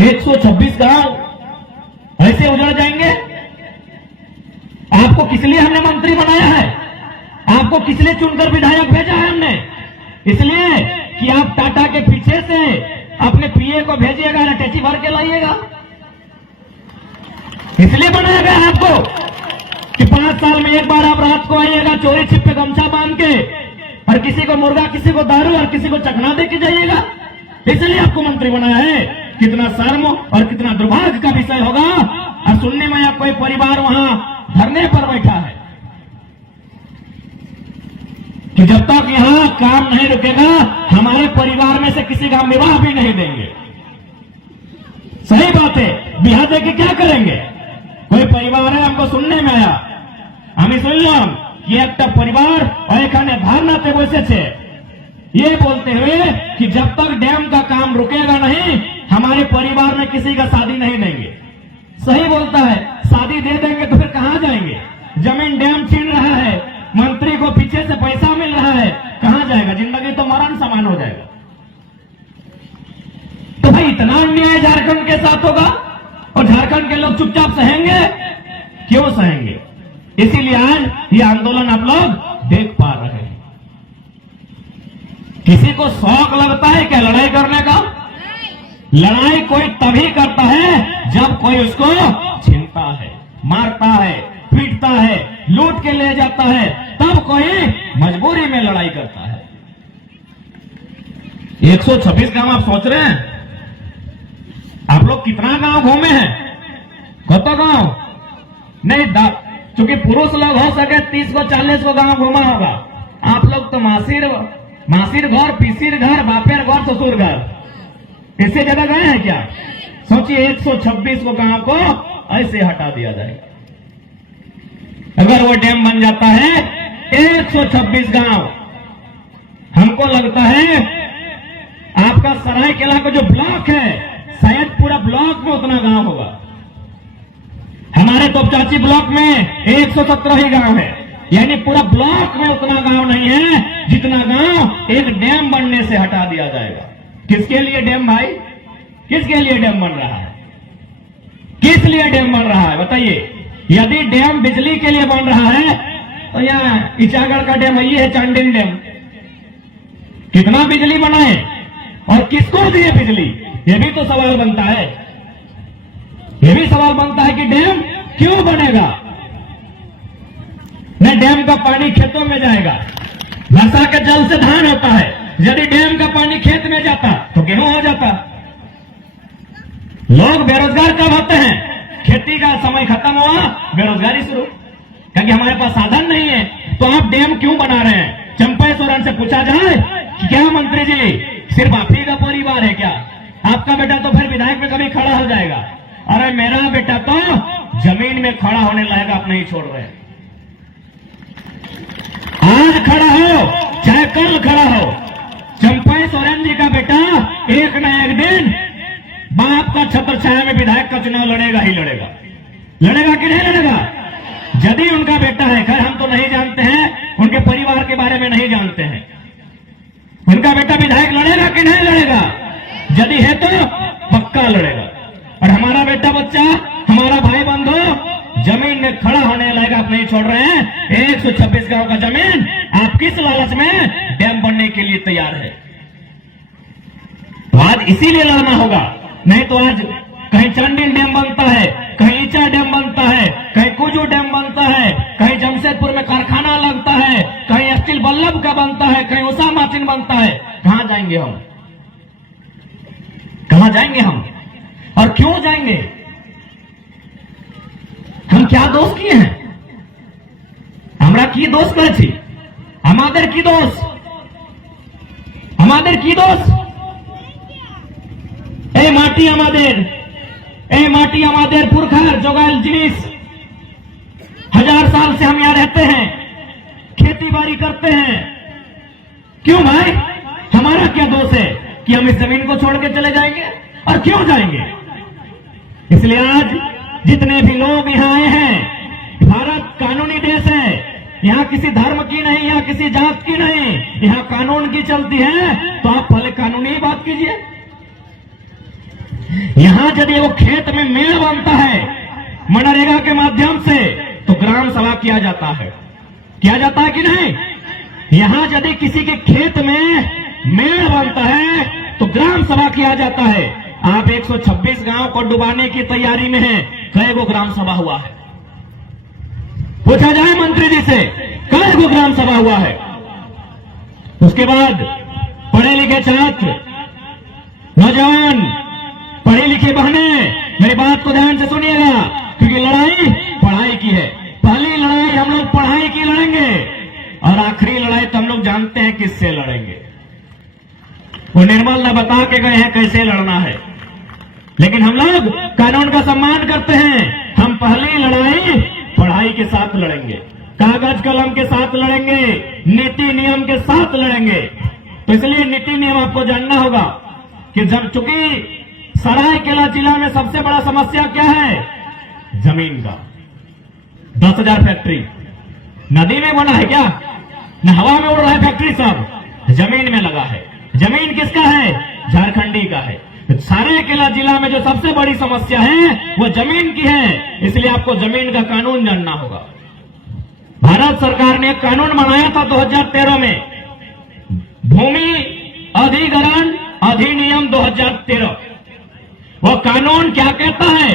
126 गांव ऐसे उजड़ जाएंगे? आपको किस लिए हमने मंत्री बनाया है? आपको किस लिए चुनकर विधायक भेजा है हमने? इसलिए कि आप टाटा के पीछे से अपने पीए को भेजिएगा, अटैची भर के लाइएगा। इसलिए बनाया गया आपको कि 5 साल में एक बार आप रात को आइएगा चोरी छिप पे गमछा बांध के, और किसी को मुर्गा, किसी को दारू और किसी को चखना दे के जाइएगा। इसलिए आपको मंत्री बनाया है। कितना शर्म और कितना दुर्भाग्य का विषय होगा। और सुनने में या कोई परिवार वहां धरने पर बैठा है कि जब तक यहां काम नहीं रुकेगा हमारे परिवार में से किसी का विवाह भी नहीं देंगे। सही बात है, बिहार दे के क्या करेंगे? कोई परिवार है, हमको सुनने में आया, हमें सुनलाम कि एक परिवार और एक धारणाते बसे थे ये बोलते हुए कि जब तक डैम का काम रुकेगा नहीं हमारे परिवार में किसी का शादी नहीं देंगे। सही बोलता है, शादी दे देंगे तो फिर कहां जाएंगे? जमीन डैम छीन रहा है, मंत्री को पीछे से पैसा मिल रहा है, कहां जाएगा? जिंदगी तो मरण समान हो जाएगा। तो भाई इतना अन्याय झारखंड के साथ होगा और झारखंड के लोग चुपचाप सहेंगे? क्यों सहेंगे? इसीलिए आज ये आंदोलन आप लोग देख पा रहे हैं। किसी को शौक लगता है क्या लड़ाई करने का? लड़ाई कोई तभी करता है जब कोई उसको छीनता है, मारता है, पीटता है, लूट के ले जाता है, तब कोई मजबूरी में लड़ाई करता है। 126 गांव आप सोच रहे हैं? आप लोग कितना गांव घूमे हैं? कत गांव नहीं, चूंकि पुरुष लोग हो सके 30 को 40 को गांव घूमा होगा। आप लोग तो मासिर घर, पीसिर घर, बापेर घर, ससुर घर, इससे ज्यादा गए हैं क्या? सोचिए 126 को गांव को ऐसे हटा दिया जाएगा। अगर वो डैम बन जाता है 126 गांव, हमको लगता है आपका सरायकेला का जो ब्लॉक है शायद पूरा ब्लॉक में उतना गांव होगा। हमारे तोपचाची ब्लॉक में 117 ही गांव है, यानी पूरा ब्लॉक में उतना गांव नहीं है जितना गांव एक डैम बनने से हटा दिया जाएगा। किसके लिए डैम भाई? किसके लिए डैम बन रहा है? किस लिए डैम बन रहा है बताइए? यदि डैम बिजली के लिए बन रहा है तो यहाँ इचागढ़ का डैम ये है, चांडिल डैम, कितना बिजली बना है और किसको दिए बिजली? ये भी तो सवाल बनता है। ये भी सवाल बनता है कि डैम क्यों बनेगा? न डैम का पानी खेतों में जाएगा, वर्षा के जल से धान होता है। यदि डैम का पानी खेत में जाता तो गेहूं हो जाता। लोग बेरोजगार कब होते हैं? खेती का समय खत्म हुआ, बेरोजगारी शुरू, क्योंकि हमारे पास साधन नहीं है। तो आप डैम क्यों बना रहे हैं? चंपा सोरेन से पूछा जाए कि क्या मंत्री जी सिर्फ आप ही का परिवार है क्या? आपका बेटा तो फिर विधायक में कभी खड़ा हो जाएगा। अरे मेरा बेटा तो जमीन में खड़ा होने लायक आप नहीं छोड़ रहे। आज खड़ा हो चाहे कल खड़ा हो, चंपा सोरेन जी का बेटा एक न एक दिन बाप का छत्र छाया में विधायक का चुनाव लड़ेगा ही लड़ेगा। लड़ेगा कि नहीं लड़ेगा? यदि उनका बेटा है, खैर हम तो नहीं जानते हैं, उनके परिवार के बारे में नहीं जानते हैं, उनका बेटा विधायक लड़ेगा कि नहीं लड़ेगा? यदि है तो पक्का लड़ेगा। और हमारा बेटा बच्चा, हमारा भाई बंधु जमीन में खड़ा होने लायक आप नहीं छोड़ रहे हैं। 126 गांव का जमीन आप किस लालच में डैम बनने के लिए तैयार है? तो आज इसीलिए लड़ना होगा, नहीं तो आज कहीं चंडिल डैम बनता है, कहीं ईचा डैम बनता है, कहीं कुजू डैम बनता है, कहीं जमशेदपुर में कारखाना लगता है, कहीं स्टील बल्लभ का बनता है, कहीं उषा मार्टिन बनता है। कहां जाएंगे हम? कहां जाएंगे हम? और क्यों जाएंगे? हम क्या दोष किए हैं? हमरा की दोष करे छी? हमारे की दोष? हमारे की दोष? ए माटी हमारे पुरखार जोगाल जिनिस, 1000 साल से हम यहां रहते हैं, खेती बाड़ी करते हैं। क्यों भाई? हमारा क्या दोष है कि हम इस जमीन को छोड़ के चले जाएंगे? और क्यों जाएंगे? इसलिए आज जितने भी लोग यहाँ आए हैं, भारत कानूनी देश है, यहाँ किसी धर्म की नहीं, यहाँ किसी जात की नहीं, यहाँ कानून की चलती है। तो आप पहले कानूनी बात कीजिए। यहां यदि वो खेत में मेड़ बनता है मनरेगा के माध्यम से तो ग्राम सभा किया जाता है कि नहीं? यहां यदि किसी के खेत में मेड़ बनता है तो ग्राम सभा किया जाता है। आप 126 गांव को डुबाने की तैयारी में हैं, कई गो ग्राम सभा हुआ है? पूछा जाए मंत्री जी से, कई गो ग्राम सभा हुआ है? उसके बाद पढ़े लिखे छात्र, नौजवान, पढ़ी लिखी बहनें, मेरी बात को ध्यान से सुनिएगा, क्योंकि लड़ाई पढ़ाई की है। पहली लड़ाई हम लोग पढ़ाई की लड़ेंगे और आखिरी लड़ाई तो हम लोग जानते हैं किससे लड़ेंगे। वो निर्मल ने बता के गए हैं कैसे लड़ना है, लेकिन हम लोग कानून का सम्मान करते हैं। हम पहली लड़ाई पढ़ाई के साथ लड़ेंगे, कागज कलम के साथ लड़ेंगे, नीति नियम के साथ लड़ेंगे। तो इसलिए नीति नियम आपको जानना होगा कि जब चूंकि सरायकेला जिला में सबसे बड़ा समस्या क्या है? जमीन का। 10,000 फैक्ट्री नदी में बना है क्या? न हवा में उड़ रहा है फैक्ट्री, सब जमीन में लगा है। जमीन किसका है? झारखंडी का है। सरायकेला जिला में जो सबसे बड़ी समस्या है वो जमीन की है, इसलिए आपको जमीन का कानून जानना होगा। भारत सरकार ने एक कानून बनाया था 2013 में, भूमि अधिग्रहण अधिनियम 2013। वो कानून क्या कहता है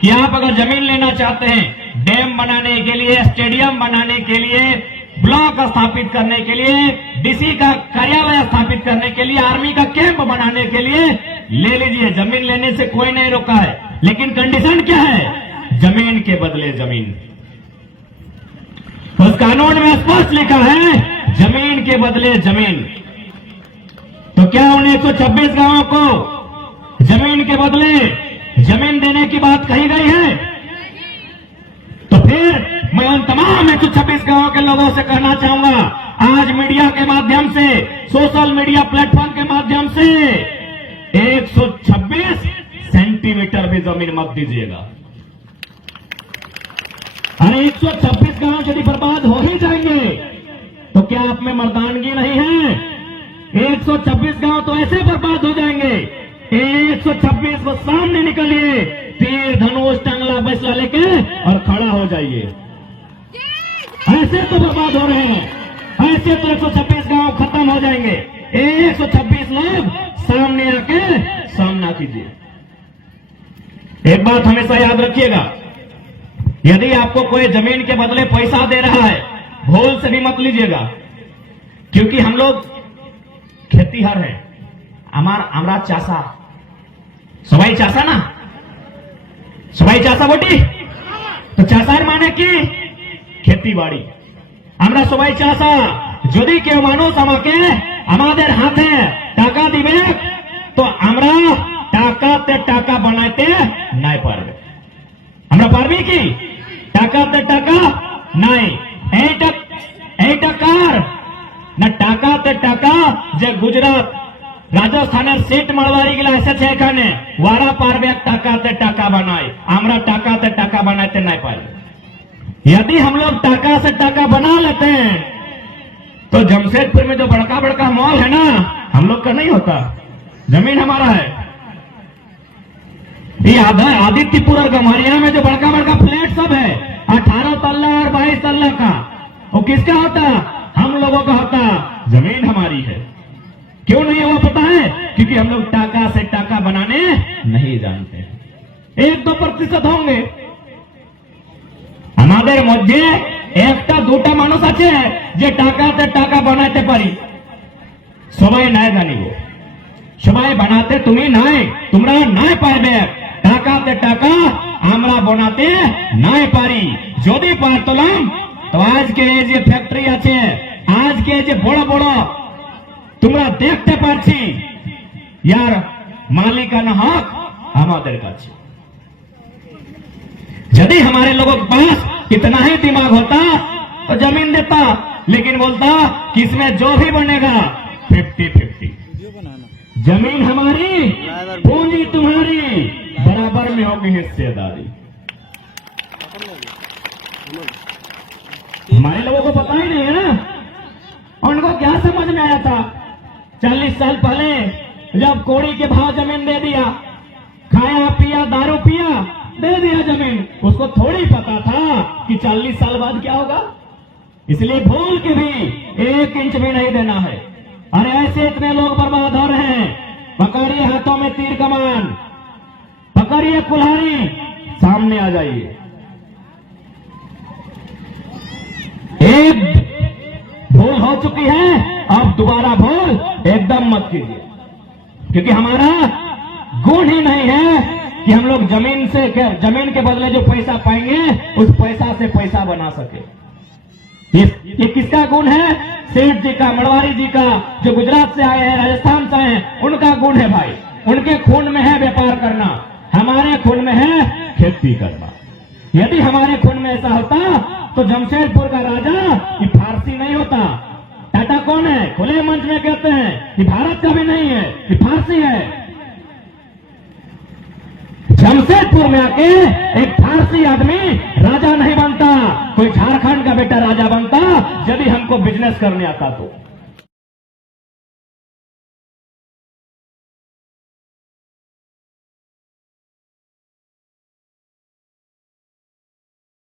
कि आप अगर जमीन लेना चाहते हैं, डैम बनाने के लिए, स्टेडियम बनाने के लिए, ब्लॉक स्थापित करने के लिए, डीसी का कार्यालय स्थापित करने के लिए, आर्मी का कैंप बनाने के लिए ले लीजिए। जमीन लेने से कोई नहीं रोका है, लेकिन कंडीशन क्या है? जमीन के बदले जमीन। उस कानून में स्पष्ट लिखा है जमीन के बदले जमीन। तो क्या उन 126 गांवों को जमीन के बदले जमीन देने की बात कही गई है? तो फिर मैं उन तमाम 126 गांवों के लोगों से कहना चाहूंगा, आज मीडिया के माध्यम से, सोशल मीडिया प्लेटफॉर्म के माध्यम से 126 सेंटीमीटर भी जमीन मत दीजिएगा। अरे 126 गांव यदि बर्बाद हो ही जाएंगे तो क्या आप में मर्दानगी नहीं है? 126 गांव तो ऐसे बर्बाद हो जाएंगे। 126 को सामने निकलिए, तीर धनुष टंगला फैसला लेके और खड़ा हो जाइए। ऐसे तो बर्बाद हो रहे हैं, ऐसे तो 126 गांव खत्म हो जाएंगे। 126 लोग सामने आके सामना कीजिए। एक बात हमेशा याद रखिएगा, यदि आपको कोई जमीन के बदले पैसा दे रहा है, भूल से भी मत लीजिएगा, क्योंकि हम लोग खेतीहर हैं। हमारा चासा, सबाई चासा ना, सबाई चासा बोटी, तो चाषार माने की खेती बाड़ी। আমরা সবাই চাষা, যদি কেউ মানুষ আমাকে আমাদের হাতে টাকা দিবে তো আমরা টাকাতে টাকা বানাইতে নাই পারবে। আমরা পারবি কি? টাকাতে টাকা নাই। এইটা কার না? টাকাতে টাকা যে গুজরাট রাজস্থানের সিট মারওয়ারি গুলা এসেছে এখানে, ওরা পারবে টাকাতে টাকা বানায়, আমরা টাকাতে টাকা বানাইতে নাই পারবে। यदि हम लोग टाका से टाका बना लेते हैं तो जमशेदपुर में जो बड़का बड़का मॉल है ना, हम लोग का नहीं होता, जमीन हमारा है। ये आदित्यपुर और गम्हरिया में जो बड़का बड़का फ्लैट सब है, 18 तल्ला और 22 तल्ला का, वो किसका होता? हम लोगों का होता। जमीन हमारी है। क्यों नहीं है वो पता है? क्योंकि हम लोग टाका से टाका बनाने नहीं जानते। 1-2% होंगे আমাদের মধ্যে, একটা দুটা মানুষ আছে যে টাকাতে টাকা বানাতে পারি, সবাই নাই জানিব, সবাই বানাতে তুমি নাই, তোমরা নাই পারবে। টাকাতে টাকা আমরা বানাতে নাই পারি। যদি পারতাম তো আজকে এই যে ফ্যাক্টরি আছে, আজকে যে বড় বড় তোমরা দেখতে পাচ্ছি, ইয়ার মালিকানা হক আমাদের কাছে। यदि हमारे लोगों के पास कितना ही दिमाग होता तो जमीन देता, लेकिन बोलता कि इसमें जो भी बनेगा 50-50, जमीन हमारी, पूंजी तुम्हारी, बराबर में होगी हिस्सेदारी। हमारे लोगों को पता ही नहीं है ना, उनको क्या समझ में आया था 40 साल पहले जब कोड़ी के भाव जमीन दे दिया, खाया पिया दारू पिया दे दिया जमीन, उसको थोड़ी पता था कि 40 साल बाद क्या होगा। इसलिए भूल के भी 1 इंच भी नहीं देना है। अरे ऐसे इतने लोग बर्बाद हो रहे हैं। पकड़िए हाथों में तीर कमान, पकड़िए कुल्हाड़ी, सामने आ जाइए। एक भूल हो चुकी है, अब दोबारा भूल एकदम मत कीजिए, क्योंकि हमारा गुण ही नहीं है कि हम लोग जमीन के बदले जो पैसा पाएंगे उस पैसा से पैसा बना सके। ये किसका गुण है? सेठ जी का, मड़वारी जी का, जो गुजरात से आए हैं, राजस्थान से आए हैं, उनका गुण है भाई। उनके खून में है व्यापार करना, हमारे खून में है खेती करना। यदि हमारे खून में ऐसा होता तो जमशेदपुर का राजा ये फारसी नहीं होता। टाटा कौन है? खुले मंच में कहते हैं कि भारत का भी नहीं है, ये फारसी है। जमशेदपुर में आके एक फारसी आदमी राजा नहीं बनता, कोई झारखंड का बेटा राजा बनता, यदि हमको बिजनेस करने आता तो।